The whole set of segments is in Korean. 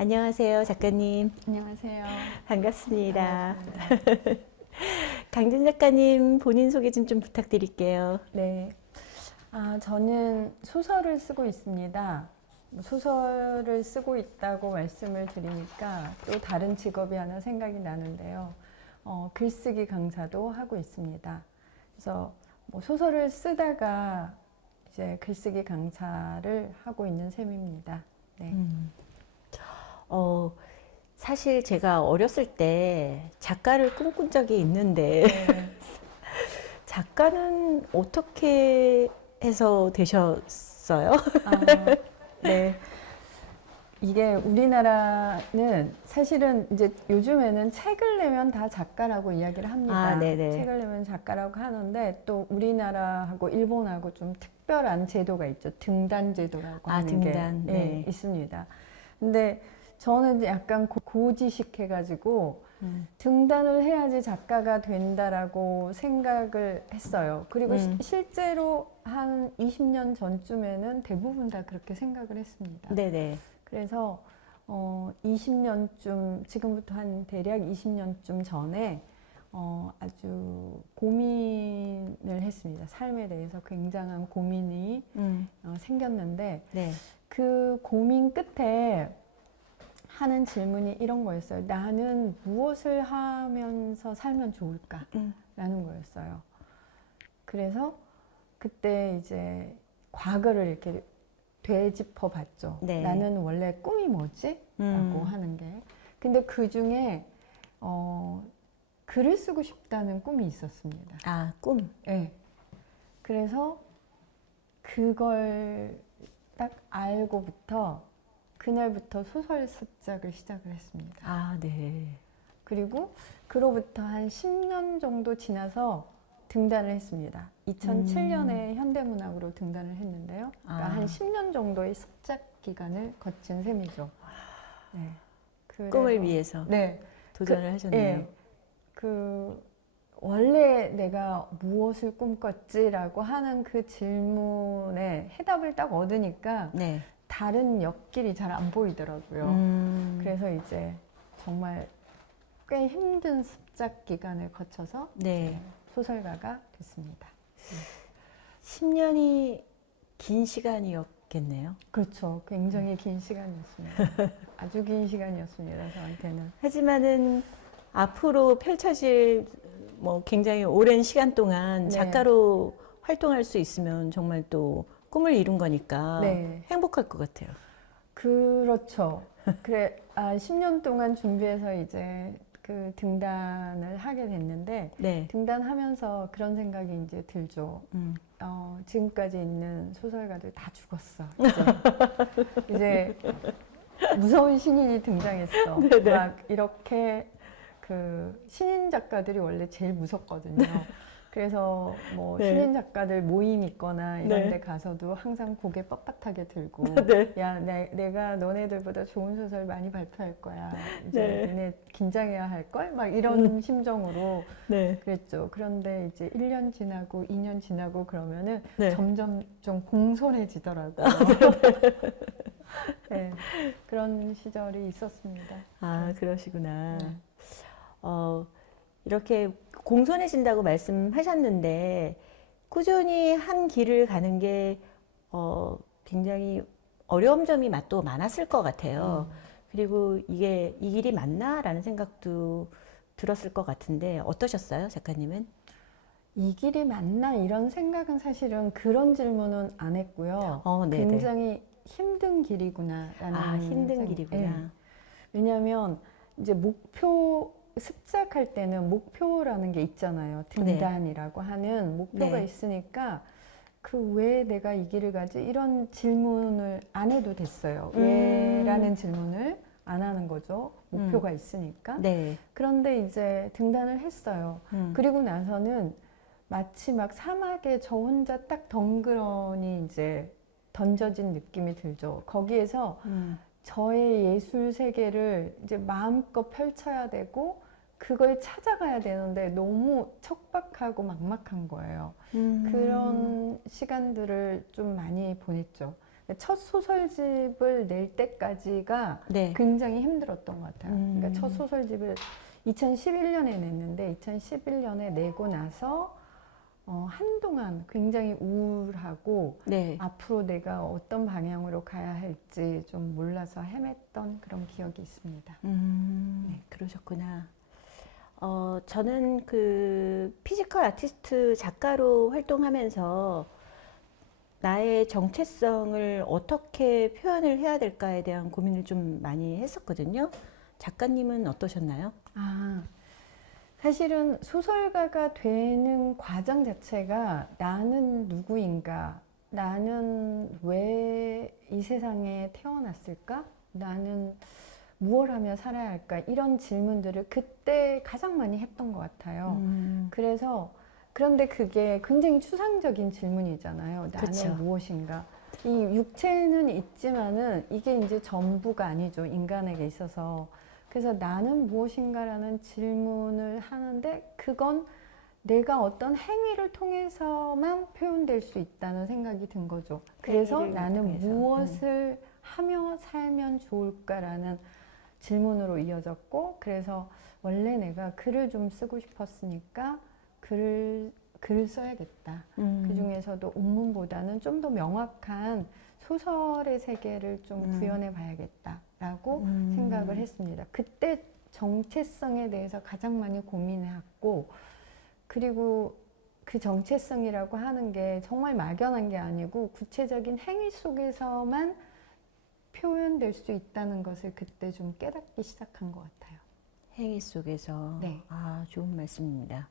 안녕하세요, 작가님. 안녕하세요. 반갑습니다. 반갑습니다. 강진 작가님, 본인 소개 좀 부탁드릴게요. 네. 저는 소설을 쓰고 있습니다. 소설을 쓰고 있다고 말씀을 드리니까 또 다른 직업이 하나 생각이 나는데요. 글쓰기 강사도 하고 있습니다. 그래서 소설을 쓰다가 이제 글쓰기 강사를 하고 있는 셈입니다. 네. 사실 제가 어렸을 때 작가를 꿈꾼 적이 있는데, 네. 작가는 어떻게 해서 되셨어요? 네. 이게 우리나라는 사실은 이제 요즘에는 책을 내면 다 작가라고 이야기를 합니다. 네네. 책을 내면 작가라고 하는데 또 우리나라하고 일본하고 좀 특별한 제도가 있죠. 등단 제도라고 하는 등단. 게 네. 있습니다. 근데 저는 약간 고지식해가지고 등단을 해야지 작가가 된다라고 생각을 했어요. 그리고 실제로 한 20년 전쯤에는 대부분 다 그렇게 생각을 했습니다. 네네. 그래서 20년쯤, 지금부터 한 대략 20년쯤 전에 아주 고민을 했습니다. 삶에 대해서 굉장한 고민이 생겼는데 네. 그 고민 끝에 하는 질문이 이런 거였어요. 나는 무엇을 하면서 살면 좋을까? 라는 거였어요. 그래서 그때 이제 과거를 이렇게 되짚어 봤죠. 네. 나는 원래 꿈이 뭐지? 라고 하는 게. 근데 그 중에 글을 쓰고 싶다는 꿈이 있었습니다. 꿈. 네. 그래서 그걸 딱 알고부터 그날부터 소설 습작을 시작을 했습니다. 네. 그리고 그로부터 한 10년 정도 지나서 등단을 했습니다. 2007년에 현대문학으로 등단을 했는데요. 그러니까 한 10년 정도의 습작 기간을 거친 셈이죠. 네. 꿈을 위해서 네. 도전을 하셨네요. 네. 원래 내가 무엇을 꿈꿨지라고 하는 그 질문에 해답을 딱 얻으니까 네. 다른 옆길이 잘 안 보이더라고요. 그래서 이제 정말 꽤 힘든 습작 기간을 거쳐서 네. 소설가가 됐습니다. 10년이 긴 시간이었겠네요. 그렇죠. 굉장히 긴 시간이었습니다. 아주 긴 시간이었습니다. 저한테는. 하지만은 앞으로 펼쳐질 굉장히 오랜 시간 동안 네. 작가로 활동할 수 있으면 정말 또 꿈을 이룬 거니까 네. 행복할 것 같아요. 그렇죠. 그래, 10년 동안 준비해서 이제 그 등단을 하게 됐는데, 네. 등단하면서 그런 생각이 이제 들죠. 지금까지 있는 소설가들 다 죽었어. 이제 무서운 신인이 등장했어. 네네. 막 이렇게 그 신인 작가들이 원래 제일 무섭거든요. 그래서 네. 신인 작가들 모임 있거나 이런 네. 데 가서도 항상 고개 뻣뻣하게 들고 네. 야, 내가 너네들보다 좋은 소설 많이 발표할 거야. 이제 네. 너네 긴장해야 할걸? 막 이런 심정으로 네. 그랬죠. 그런데 이제 1년 지나고 2년 지나고 그러면은 네. 점점 좀 공손해지더라고요. 네, 그런 시절이 있었습니다. 그러시구나. 네. 이렇게 공손해진다고 말씀하셨는데 꾸준히 한 길을 가는 게 굉장히 어려운 점이 또 많았을 것 같아요. 그리고 이 길이 맞나라는 생각도 들었을 것 같은데 어떠셨어요, 작가님은? 이 길이 맞나 이런 생각은 사실은 그런 질문은 안 했고요. 네네. 굉장히 힘든 길이구나라는 힘든 길이구나. 네. 왜냐하면 이제 습작할 때는 목표라는 게 있잖아요. 등단이라고 하는 목표가 네. 있으니까 그 왜 내가 이 길을 가지? 이런 질문을 안 해도 됐어요. 왜라는 질문을 안 하는 거죠. 목표가 있으니까. 네. 그런데 이제 등단을 했어요. 그리고 나서는 마치 막 사막에 저 혼자 딱 덩그러니 이제 던져진 느낌이 들죠. 거기에서 저의 예술 세계를 이제 마음껏 펼쳐야 되고 그걸 찾아가야 되는데 너무 척박하고 막막한 거예요. 그런 시간들을 좀 많이 보냈죠. 첫 소설집을 낼 때까지가 네. 굉장히 힘들었던 것 같아요. 그러니까 첫 음. 소설집을 2011년에 냈는데 2011년에 내고 나서 한동안 굉장히 우울하고 네. 앞으로 내가 어떤 방향으로 가야 할지 좀 몰라서 헤맸던 그런 기억이 있습니다. 네. 그러셨구나. 저는 그 피지컬 아티스트 작가로 활동하면서 나의 정체성을 어떻게 표현을 해야 될까에 대한 고민을 좀 많이 했었거든요. 작가님은 어떠셨나요? 아, 사실은 소설가가 되는 과정 자체가 나는 누구인가? 나는 왜 이 세상에 태어났을까? 나는 무엇 하며 살아야 할까? 이런 질문들을 그때 가장 많이 했던 것 같아요. 그래서 그런데 그게 굉장히 추상적인 질문이잖아요. 나는 그쵸. 무엇인가? 이 육체는 있지만은 이게 이제 전부가 아니죠. 인간에게 있어서. 그래서 나는 무엇인가라는 질문을 하는데 그건 내가 어떤 행위를 통해서만 표현될 수 있다는 생각이 든 거죠. 그래서 행위를 나는 통해서. 무엇을 하며 살면 좋을까라는 질문으로 이어졌고, 그래서 원래 내가 글을 좀 쓰고 싶었으니까 글을 써야겠다. 그 중에서도 온문보다는 좀 더 명확한 소설의 세계를 좀 구현해 봐야겠다라고 생각을 했습니다. 그때 정체성에 대해서 가장 많이 고민했고, 그리고 그 정체성이라고 하는 게 정말 막연한 게 아니고 구체적인 행위 속에서만 표현될 수 있다는 것을 그때 좀 깨닫기 시작한 것 같아요. 행위 속에서. 네. 아, 좋은 말씀입니다.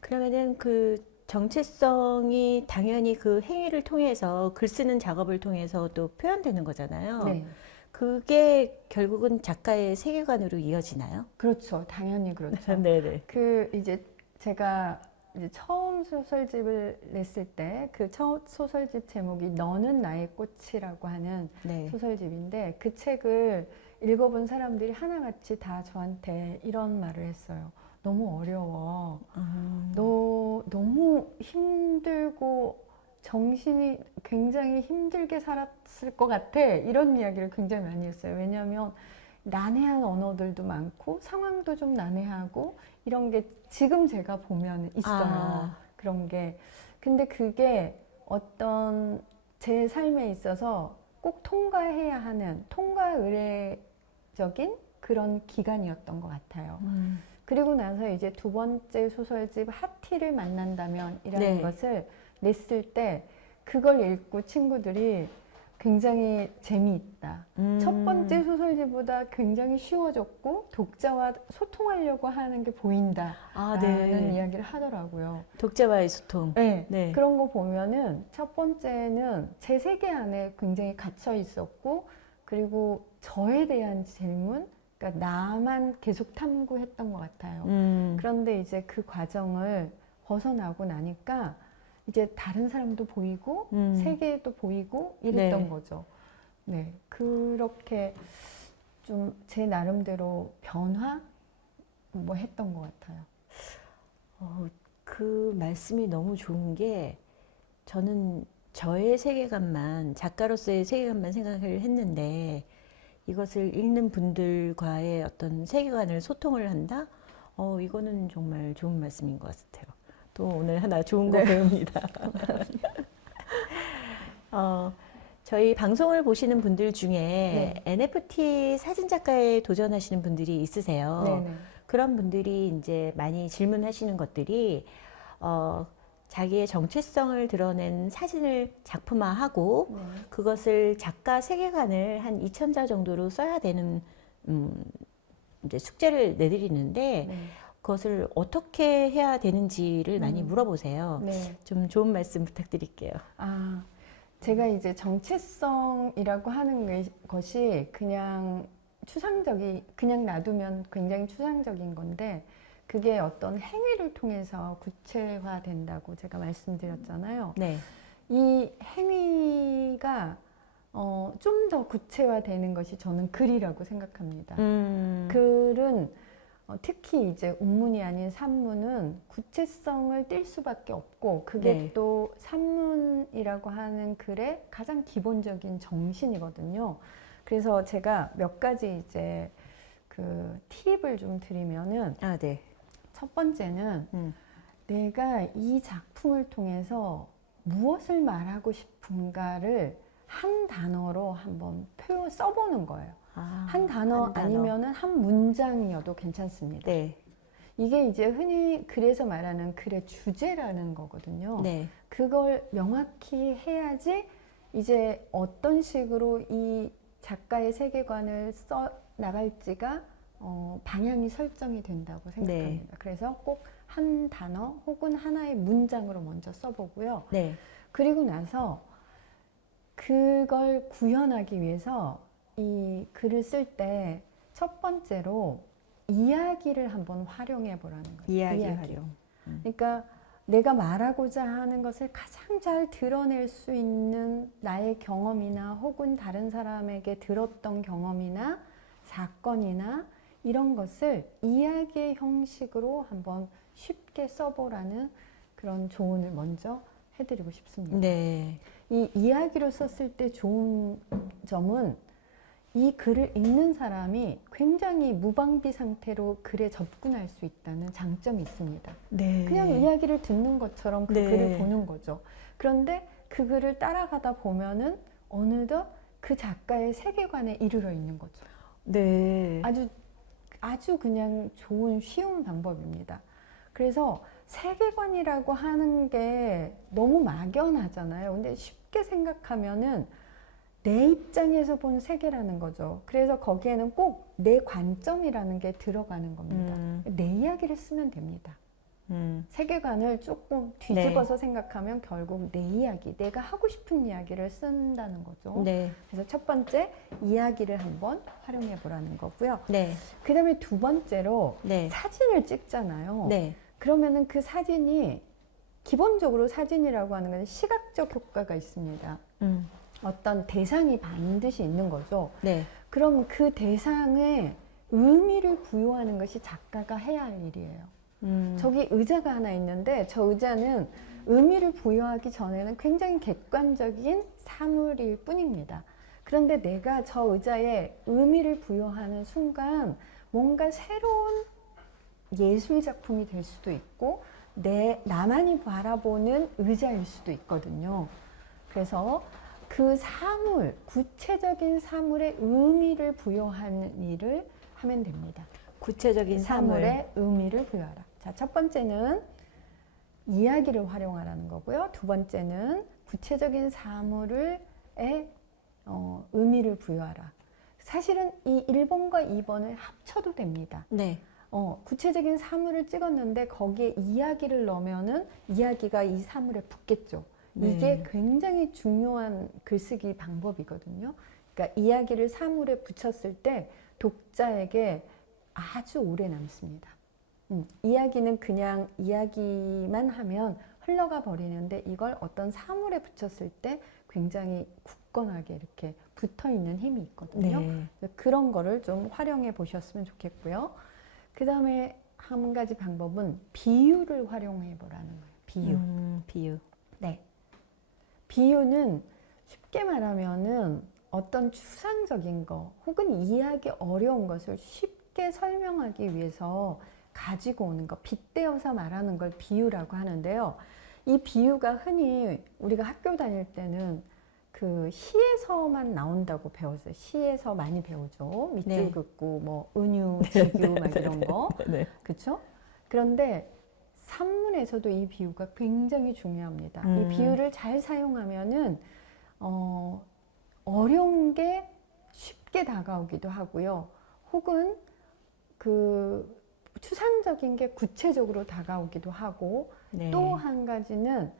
그러면은 그 정체성이 당연히 그 행위를 통해서 글 쓰는 작업을 통해서도 표현되는 거잖아요. 네. 그게 결국은 작가의 세계관으로 이어지나요? 그렇죠. 당연히 그렇죠. 네네. 그 이제 제가 이제 처음 소설집을 냈을 때 그 첫 소설집 제목이 너는 나의 꽃이라고 하는 네. 소설집인데 그 책을 읽어본 사람들이 하나같이 다 저한테 이런 말을 했어요. 너무 어려워. 너 너무 힘들고 정신이 굉장히 힘들게 살았을 것 같아. 이런 이야기를 굉장히 많이 했어요. 왜냐하면 난해한 언어들도 많고 상황도 좀 난해하고 이런 게 지금 제가 보면 있어요. 아. 그런 게. 근데 그게 어떤 제 삶에 있어서 꼭 통과해야 하는 통과 의례적인 그런 기간이었던 것 같아요. 그리고 나서 이제 두 번째 소설집 하티를 만난다면 이라는 네. 것을 냈을 때 그걸 읽고 친구들이 굉장히 재미있다. 첫 번째 소설집보다 굉장히 쉬워졌고 독자와 소통하려고 하는 게 보인다. 아, 라는 네. 이야기를 하더라고요. 독자와의 소통. 네. 네. 그런 거 보면은 첫 번째는 제 세계 안에 굉장히 갇혀 있었고 그리고 저에 대한 질문, 그러니까 나만 계속 탐구했던 것 같아요. 그런데 이제 그 과정을 벗어나고 나니까 이제 다른 사람도 보이고 세계도 보이고 이랬던 네. 거죠. 네, 그렇게 좀 제 나름대로 변화 뭐 했던 것 같아요. 그 말씀이 너무 좋은 게 저는 저의 세계관만, 작가로서의 세계관만 생각을 했는데 이것을 읽는 분들과의 어떤 세계관을 소통을 한다? 이거는 정말 좋은 말씀인 것 같아요. 또 오늘 하나 좋은 거 네. 배웁니다. 저희 방송을 보시는 분들 중에 네. NFT 사진 작가에 도전하시는 분들이 있으세요. 네네. 그런 분들이 이제 많이 질문하시는 것들이 자기의 정체성을 드러낸 사진을 작품화하고 네. 그것을 작가 세계관을 한 2,000자 정도로 써야 되는 이제 숙제를 내드리는데 네. 그것을 어떻게 해야 되는지를 많이 물어보세요. 네. 좀 좋은 말씀 부탁드릴게요. 아, 제가 이제 정체성이라고 하는 것이 그냥 그냥 놔두면 굉장히 추상적인 건데, 그게 어떤 행위를 통해서 구체화된다고 제가 말씀드렸잖아요. 네. 이 행위가 좀 더 구체화되는 것이 저는 글이라고 생각합니다. 글은 특히 이제 운문이 아닌 산문은 구체성을 띌 수밖에 없고 그게 네. 또 산문이라고 하는 글의 가장 기본적인 정신이거든요. 그래서 제가 몇 가지 이제 그 팁을 좀 드리면은 아, 네. 첫 번째는 내가 이 작품을 통해서 무엇을 말하고 싶은가를 한 단어로 한번 써보는 거예요. 아, 한 단어 아니면은 한 문장이어도 괜찮습니다. 네. 이게 이제 흔히 글에서 말하는 글의 주제라는 거거든요. 네. 그걸 명확히 해야지 이제 어떤 식으로 이 작가의 세계관을 써 나갈지가 방향이 설정이 된다고 생각합니다. 그래서 꼭 한 단어 혹은 하나의 문장으로 먼저 써보고요. 네. 그리고 나서 그걸 구현하기 위해서 이 글을 쓸 때 첫 번째로 이야기를 한번 활용해 보라는 거예요. 이야기 활용. 그러니까 내가 말하고자 하는 것을 가장 잘 드러낼 수 있는 나의 경험이나 혹은 다른 사람에게 들었던 경험이나 사건이나 이런 것을 이야기의 형식으로 한번 쉽게 써보라는 그런 조언을 먼저 해드리고 싶습니다. 네. 이 이야기로 썼을 때 좋은 점은 이 글을 읽는 사람이 굉장히 무방비 상태로 글에 접근할 수 있다는 장점이 있습니다. 네. 그냥 이야기를 듣는 것처럼 그 네. 글을 보는 거죠. 그런데 그 글을 따라가다 보면은 어느덧 그 작가의 세계관에 이르러 있는 거죠. 네. 아주 그냥 좋은 쉬운 방법입니다. 그래서 세계관이라고 하는 게 너무 막연하잖아요. 근데 쉽게 생각하면은 내 입장에서 본 세계라는 거죠. 그래서 거기에는 꼭 내 관점이라는 게 들어가는 겁니다. 내 이야기를 쓰면 됩니다. 세계관을 조금 뒤집어서 생각하면 결국 내 이야기, 내가 하고 싶은 이야기를 쓴다는 거죠. 네. 그래서 첫 번째, 이야기를 한번 활용해 보라는 거고요. 네. 그 다음에 두 번째로 네. 사진을 찍잖아요. 네. 그러면은 그 사진이 기본적으로 사진이라고 하는 건 시각적 효과가 있습니다. 어떤 대상이 반드시 있는 거죠. 네. 그럼 그 대상에 의미를 부여하는 것이 작가가 해야 할 일이에요. 저기 의자가 하나 있는데 저 의자는 의미를 부여하기 전에는 굉장히 객관적인 사물일 뿐입니다. 그런데 내가 저 의자에 의미를 부여하는 순간 뭔가 새로운 예술 작품이 될 수도 있고 나만이 바라보는 의자일 수도 있거든요. 그래서 그 사물, 구체적인 사물에 의미를 부여하는 일을 하면 됩니다. 구체적인 사물에 의미를 부여하라. 자, 첫 번째는 이야기를 활용하라는 거고요. 두 번째는 구체적인 사물에 의미를 부여하라. 사실은 이 1번과 2번을 합쳐도 됩니다. 네. 구체적인 사물을 찍었는데 거기에 이야기를 넣으면은 이야기가 이 사물에 붙겠죠. 네. 이게 굉장히 중요한 글쓰기 방법이거든요. 그러니까 이야기를 사물에 붙였을 때 독자에게 아주 오래 남습니다. 이야기는 그냥 이야기만 하면 흘러가 버리는데 이걸 어떤 사물에 붙였을 때 굉장히 굳건하게 이렇게 붙어 있는 힘이 있거든요. 네. 그런 거를 좀 활용해 보셨으면 좋겠고요. 그 다음에 한 가지 방법은 비유를 활용해 보라는 거예요. 비유. 비유. 네. 비유는 쉽게 말하면은 어떤 추상적인 거 혹은 이해하기 어려운 것을 쉽게 설명하기 위해서 가지고 오는 거, 빗대어서 말하는 걸 비유라고 하는데요. 이 비유가 흔히 우리가 학교 다닐 때는 그 시에서만 나온다고 배웠어요. 시에서 많이 배우죠. 밑줄 네. 긋고 뭐 은유, 지규 막 이런 거. 네. 그렇죠? 그런데 산문에서도 이 비유가 굉장히 중요합니다. 이 비유를 잘 사용하면은 어려운 게 쉽게 다가오기도 하고요. 혹은 그 추상적인 게 구체적으로 다가오기도 하고 네. 또 한 가지는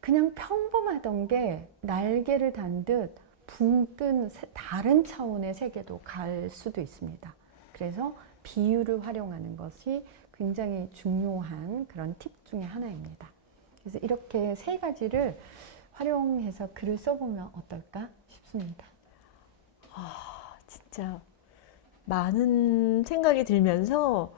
그냥 평범하던 게 날개를 단 듯 붕 뜬 다른 차원의 세계도 갈 수도 있습니다. 그래서 비유를 활용하는 것이 굉장히 중요한 그런 팁 중에 하나입니다. 그래서 이렇게 세 가지를 활용해서 글을 써보면 어떨까 싶습니다. 진짜 많은 생각이 들면서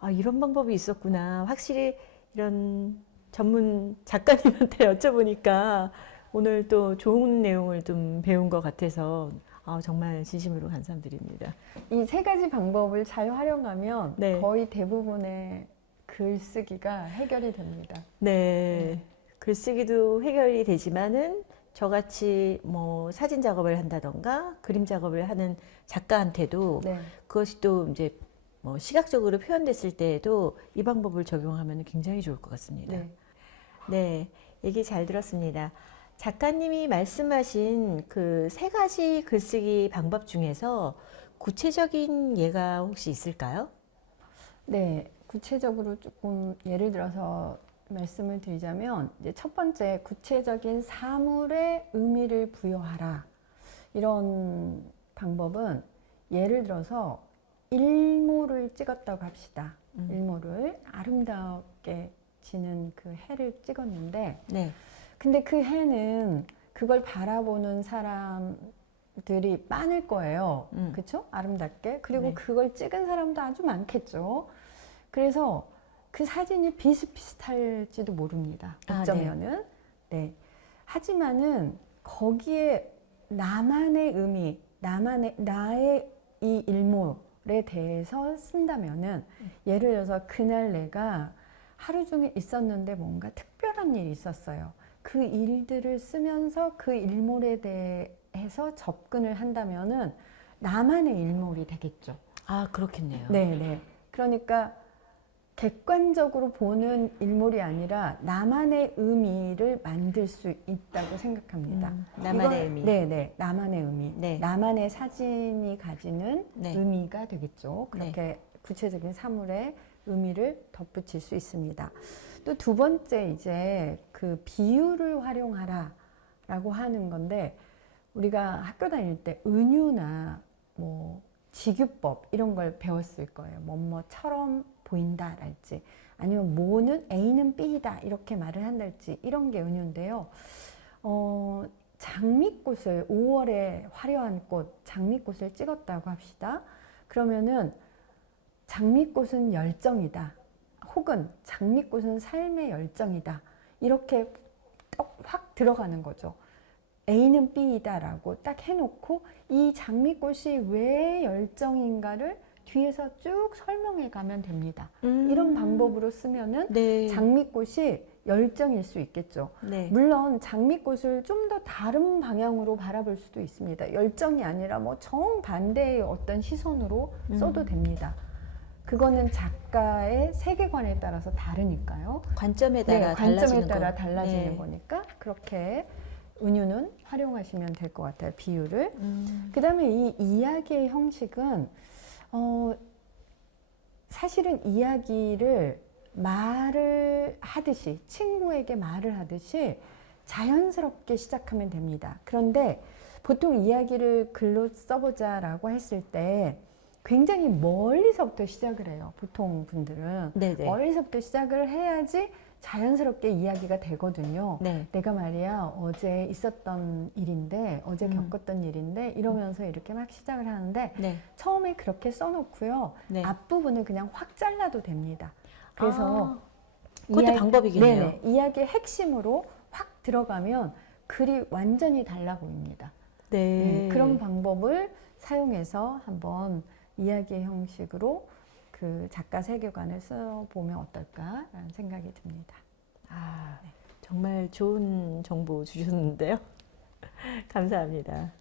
아, 이런 방법이 있었구나. 확실히 이런 전문 작가님한테 여쭤보니까 오늘 또 좋은 내용을 좀 배운 것 같아서 정말 진심으로 감사드립니다. 이 세 가지 방법을 잘 활용하면 네. 거의 대부분의 글쓰기가 해결이 됩니다. 네. 글쓰기도 해결이 되지만은 저같이 뭐 사진 작업을 한다던가 그림 작업을 하는 작가한테도 네. 그것이 또 이제 뭐 시각적으로 표현됐을 때에도 이 방법을 적용하면 굉장히 좋을 것 같습니다. 네. 네, 얘기 잘 들었습니다. 작가님이 말씀하신 그 세 가지 글쓰기 방법 중에서 구체적인 예가 혹시 있을까요? 네, 구체적으로 조금 예를 들어서 말씀을 드리자면 이제 첫 번째 구체적인 사물에 의미를 부여하라 이런 방법은 예를 들어서 일몰을 찍었다고 합시다. 일몰을 아름답게 지는 그 해를 찍었는데 네. 근데 그 해는 그걸 바라보는 사람들이 많을 거예요. 그쵸? 아름답게. 그리고 네. 그걸 찍은 사람도 아주 많겠죠. 그래서 그 사진이 비슷비슷할지도 모릅니다. 어쩌면은. 네. 하지만은 거기에 나만의 의미, 나의 이 일몰에 대해서 쓴다면은 예를 들어서 그날 내가 하루 종일 있었는데 뭔가 특별한 일이 있었어요. 그 일들을 쓰면서 그 일몰에 대해서 접근을 한다면은 나만의 일몰이 되겠죠. 아, 그렇겠네요. 네네. 그러니까 객관적으로 보는 일몰이 아니라 나만의 의미를 만들 수 있다고 생각합니다. 나만의 의미. 네네. 나만의 의미. 네. 나만의 사진이 가지는 네. 의미가 되겠죠. 그렇게 구체적인 사물의 의미를 덧붙일 수 있습니다. 또 두 번째 이제 그 비유를 활용하라라고 하는 건데 우리가 학교 다닐 때 은유나 뭐 직유법 이런 걸 배웠을 거예요. 뭐뭐처럼 보인다랄지 아니면 뭐는 A는 B이다 이렇게 말을 한달지 이런 게 은유인데요. 장미꽃을 5월에 화려한 꽃 장미꽃을 찍었다고 합시다. 그러면은 장미꽃은 열정이다. 혹은 장미꽃은 삶의 열정이다. 이렇게 확 들어가는 거죠. A는 B이다라고 딱 해놓고 이 장미꽃이 왜 열정인가를 뒤에서 쭉 설명해 가면 됩니다. 이런 방법으로 쓰면은 네. 장미꽃이 열정일 수 있겠죠. 네. 물론 장미꽃을 좀 더 다른 방향으로 바라볼 수도 있습니다. 열정이 아니라 뭐 정반대의 어떤 시선으로 써도 됩니다. 그거는 작가의 세계관에 따라서 다르니까요. 관점에 따라 달라지는 관점에 따라 거. 달라지는 네. 거니까 그렇게 은유는 활용하시면 될 것 같아요. 비유를. 그다음에 이 이야기의 형식은 사실은 이야기를 말을 하듯이 친구에게 말을 하듯이 자연스럽게 시작하면 됩니다. 그런데 보통 이야기를 글로 써보자라고 했을 때 굉장히 멀리서부터 시작을 해요. 보통 분들은 네네. 멀리서부터 시작을 해야지 자연스럽게 이야기가 되거든요. 네. 내가 말이야 어제 있었던 일인데 어제 겪었던 일인데 이러면서 이렇게 막 시작을 하는데 네. 처음에 그렇게 써놓고요. 네. 앞부분을 그냥 확 잘라도 됩니다. 그래서 그것도 방법이겠네요. 네네, 이야기의 핵심으로 확 들어가면 글이 완전히 달라 보입니다. 네. 그런 방법을 사용해서 한번 이야기의 형식으로 그 작가 세계관을 써보면 어떨까라는 생각이 듭니다. 정말 좋은 정보 주셨는데요. 감사합니다.